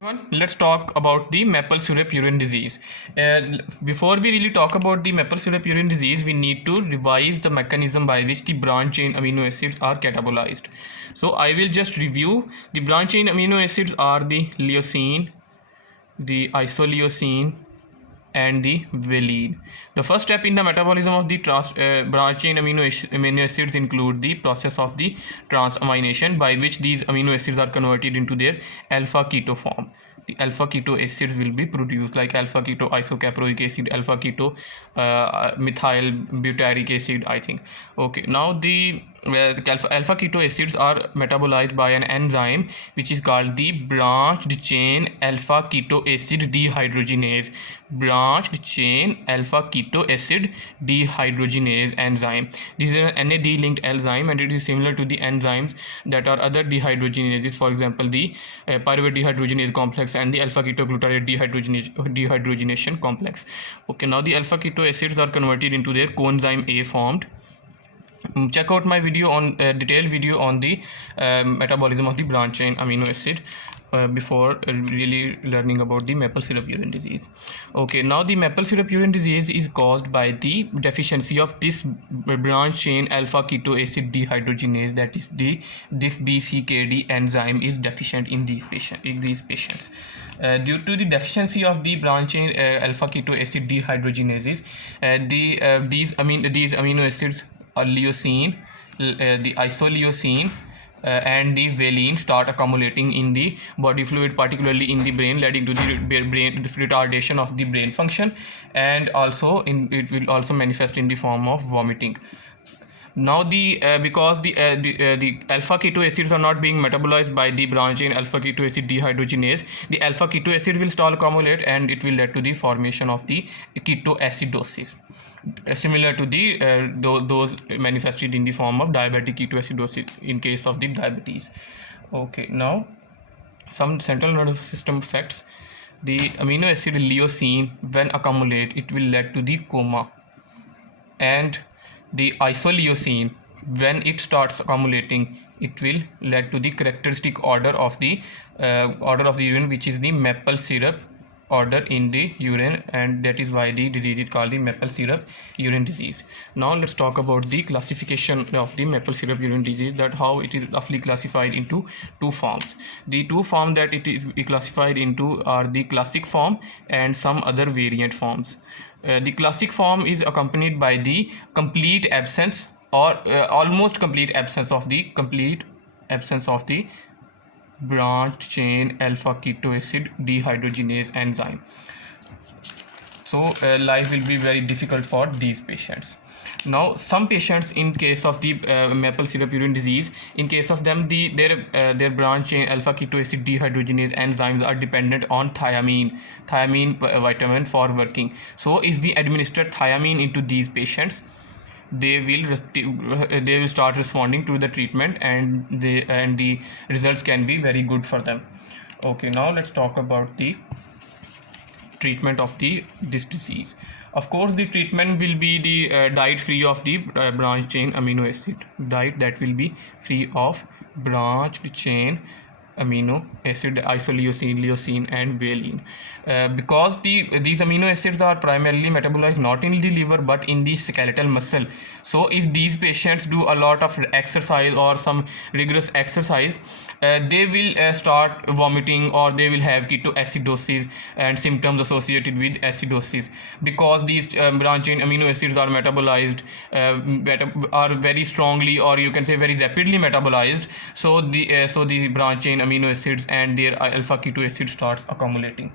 Let's talk about the maple syrup urine disease. Before we really talk about the maple syrup urine disease, we need to revise the mechanism by which the branch chain amino acids are catabolized. So I will just review. The branch chain amino acids are the leucine, the isoleucine, and the valine. The first step in the metabolism of the branch chain amino acids include the process of the transamination, by which these amino acids are converted into their alpha keto form. The alpha keto acids will be produced, like alpha keto isocaproic acid, alpha keto methyl butyric acid, I think. Okay, now the alpha keto acids are metabolized by an enzyme which is called the branched chain alpha keto acid dehydrogenase. Branched chain alpha keto acid dehydrogenase enzyme. This is an NAD linked enzyme, and it is similar to the enzymes that are other dehydrogenases, for example the pyruvate dehydrogenase complex and the alpha ketoglutarate dehydrogenation complex. Okay, now the alpha keto acids are converted into their coenzyme A formed. Check out my video on detailed video on the metabolism of the branch chain amino acid before really learning about the maple syrup urine disease. Okay, now the maple syrup urine disease is caused by the deficiency of this branch chain alpha keto acid dehydrogenase, that is this BCKD enzyme is deficient in these patients. Due to the deficiency of the branch chain alpha keto acid dehydrogenases, these amino acids leucine, the isoleucine, and the valine start accumulating in the body fluid, particularly in the brain, leading to the brain retardation of the brain function, and also it will also manifest in the form of vomiting. Now because the alpha keto acids are not being metabolized by the branch chain alpha keto acid dehydrogenase, the alpha keto acid will start accumulate, and it will lead to the formation of the ketoacidosis, similar to the those manifested in the form of diabetic ketoacidosis in case of the diabetes. Okay, now some central nervous system effects. The amino acid leucine, when accumulate, it will lead to the coma, and the isoleucine, when it starts accumulating, it will lead to the characteristic order of the urine, which is the maple syrup order in the urine, and that is why the disease is called the maple syrup urine disease. Now let's talk about the classification of the maple syrup urine disease, that how it is roughly classified into two forms. The two forms that it is classified into are the classic form and some other variant forms. The classic form is accompanied by the complete absence or almost complete absence of the branched chain alpha keto acid dehydrogenase enzyme. So life will be very difficult for these patients. Now some patients, in case of the maple syrup urine disease, in case of them their branch chain alpha keto acid dehydrogenase enzymes are dependent on thiamine vitamin for working. So if we administer thiamine into these patients, they will start responding to the treatment, and the results can be very good for them. Okay, now let's talk about the treatment of this disease. Of course, the treatment will be the diet free of the branch chain amino acid diet, that will be free of branched chain amino acid isoleucine, leucine, and valine. Because these amino acids are primarily metabolized not in the liver but in the skeletal muscle. So if these patients do a lot of exercise or some rigorous exercise, they will start vomiting, or they will have ketoacidosis and symptoms associated with acidosis, because these branch chain amino acids are metabolized are very strongly, or you can say very rapidly metabolized. So the branch chain amino acids and their alpha keto acid starts accumulating.